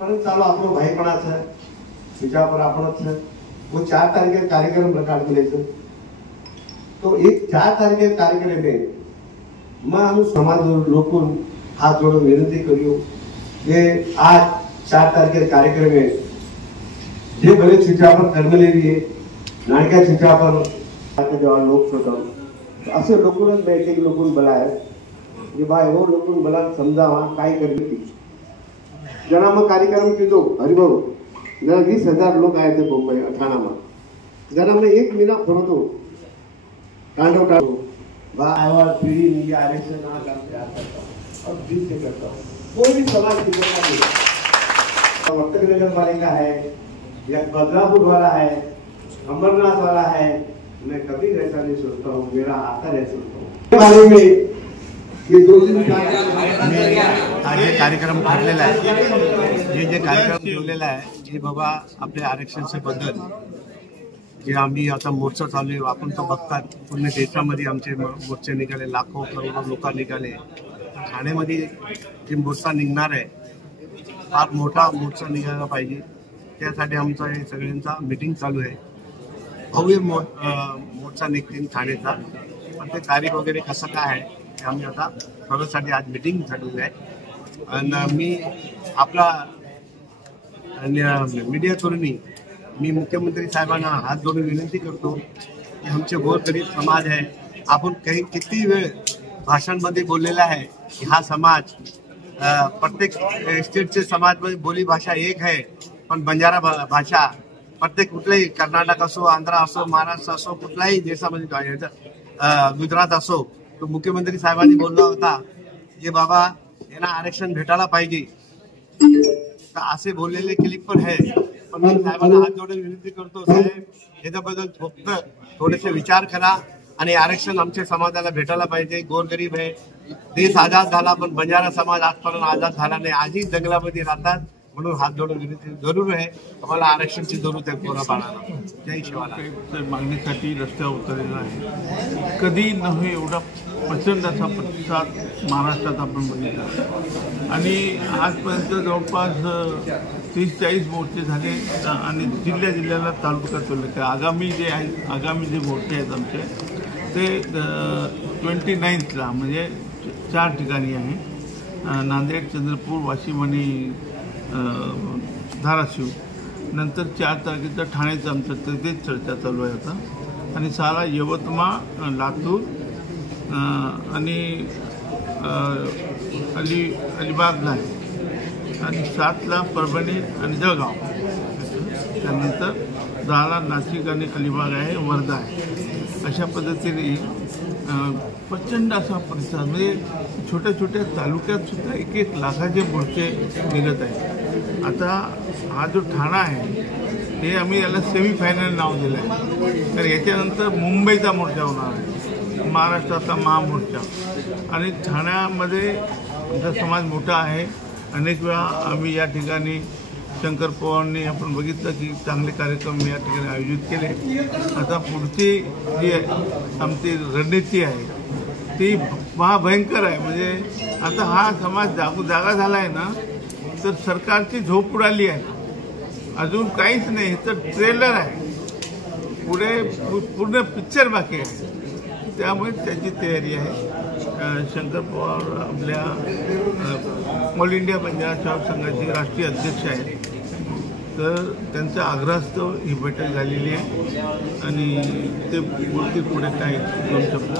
परंतु चालो आपको भाईपणा है विचार पर आपण वो 4 तारीख कार्यक्रम रिकॉर्ड करायचं तो एक 4 तारीख कार्यक्रम में मैं समाज लोग हाथ जोड़ विनती करियो कि आज 4 तारीख कार्यक्रम में जे भले चिठा पर कर्मलेली है नाणक्या चिठा पर लोक सोडव असे लोकून बैठक लोकून बोलाय कि भाई वो लोकून बोला समजावा काय करली जना मग कार्यक्रम कीधो हरिभाऊ जरा 20,000 लोग आए थे मुंबई अठाणा में जना में 1 महीना फरतो कांडो आवाज पीढ़ी नहीं आरक्षण ना करते आता और दिल से करता कोई भी समाज की वर्तक नगर पालिका है या बदलापुर वाला है अमरनाथ वाला है मैं कभी ऐसा नहीं सोचता हूँ मेरा आता नहीं सोचता हूँ बारे में ये 2 दिन आज ये कार्यक्रम ठरलेला आहे जे कार्यक्रम ठेवलेला आहे हे बाबा आपल्या आरक्षणाचे बद्दल जे आम्ही आता मोर्चा चालू आहे आपण तो बघतात पूर्ण देशामध्ये आमचे मोर्चे निघाले लाखो करोडो लोक निघाले ठाण्यामध्ये जे मोर्चा निघणार आहे फार मोठा मोर्चा निघायला पाहिजे त्यासाठी आमचा हे सगळ्यांचा मीटिंग चालू आहे भव्य मोर्चा निघतील ठाण्याचा पण ते तारीख वगैरे कसं काय आहे ते आम्ही आता ठरवण्यासाठी आज मीटिंग झालेली आहे आणि मी आपला मीडिया थ्रूनी मी मुख्यमंत्री साहेबांना हात जोडून विनंती करतो की आमचे गोरगरीब समाज आहे आपण काही किती वेळ भाषणांमध्ये बोललेला आहे की हा समाज प्रत्येक स्टेटचे समाजमध्ये बोली भाषा एक आहे पण बंजारा भाषा प्रत्येक कुठल्याही कर्नाटक असो आंध्र असो महाराष्ट्र असो कुठल्याही देशामध्ये गुजरात असो तो मुख्यमंत्री साहेबांनी बोलला होता की बाबा यांना आरक्षण भेटायला पाहिजे तर असे बोललेले क्लिप पण आहे पण मी साहेबांना हात जोडून विनंती करतो साहेब याच्याबद्दल फक्त थोडेसे विचार करा आणि आरक्षण आमच्या समाजाला भेटायला पाहिजे गोरगरीब आहे देश आजाद झाला पण बंजारा समाज आजपर्यंत आजाद झाला नाही आजही जंगलामध्ये राहतात म्हणून हात जोडून विनंती जरूर आहे आम्हाला आरक्षणाची जरूरत आहे पोरा बाळाला जय शिवाला मागणीसाठी रस्त्यावर उतरलेला आहे कधी नव्हे एवढा प्रचंड असा प्रतिसाद महाराष्ट्रात आपण बघितला आणि आजपर्यंत जवळपास 30-40 मोर्चे झाले आणि जिल्ह्याला तालुका चालले आगामी जे मोर्चे आहेत आमचे ते 29ला म्हणजे 4 ठिकाणी आहे नांदेड चंद्रपूर वाशिम आणि धाराशिव नंतर 4 तारखेचं ठाण्याचं आमचं तेच चर्चा चालू आहे आता आणि 6ला यवतमाळ लातूर आणि अलिबागला आहे आणि 7ला परभणी आणि जळगाव त्यानंतर 10ला नाशिक आणि अलिबाग आहे वर्धा आहे अशा पद्धतीने प्रचंड असा प्रतिसाद म्हणजे छोट्या छोट्या तालुक्यात सुद्धा 1-1 लाखाचे मोर्चे निघत आहेत आता हा जो ठाणा आहे हे आम्ही याला सेमीफायनल नाव दिलं आहे तर याच्यानंतर मुंबईचा मोर्चा होणार आहे महाराष्ट्राचा महामोर्चा आणि ठाण्यामध्ये आमचा समाज मोठा आहे अनेक वेळा आम्ही या ठिकाणी शंकर पवारांनी आपण बघितलं की चांगले कार्यक्रम या ठिकाणी आयोजित केले आता पुढची जी आमची रणनीती आहे ती महाभयंकर आहे म्हणजे आता हा समाज जागा झाला आहे ना तर सरकारची झोप उडाली आहे अजून काहीच नाही तर ट्रेलर आहे पुढे पूर्ण पिक्चर बाकी आहे त्यामुळे त्याची तयारी आहे शंकर पवार आपल्या ऑल इंडिया बंजारा सेवक संघाचे राष्ट्रीय अध्यक्ष आहेत तर त्यांच्या आग्रहास्तव ही बैठक झालेली आहे आणि ते पुढे काही 2 शब्द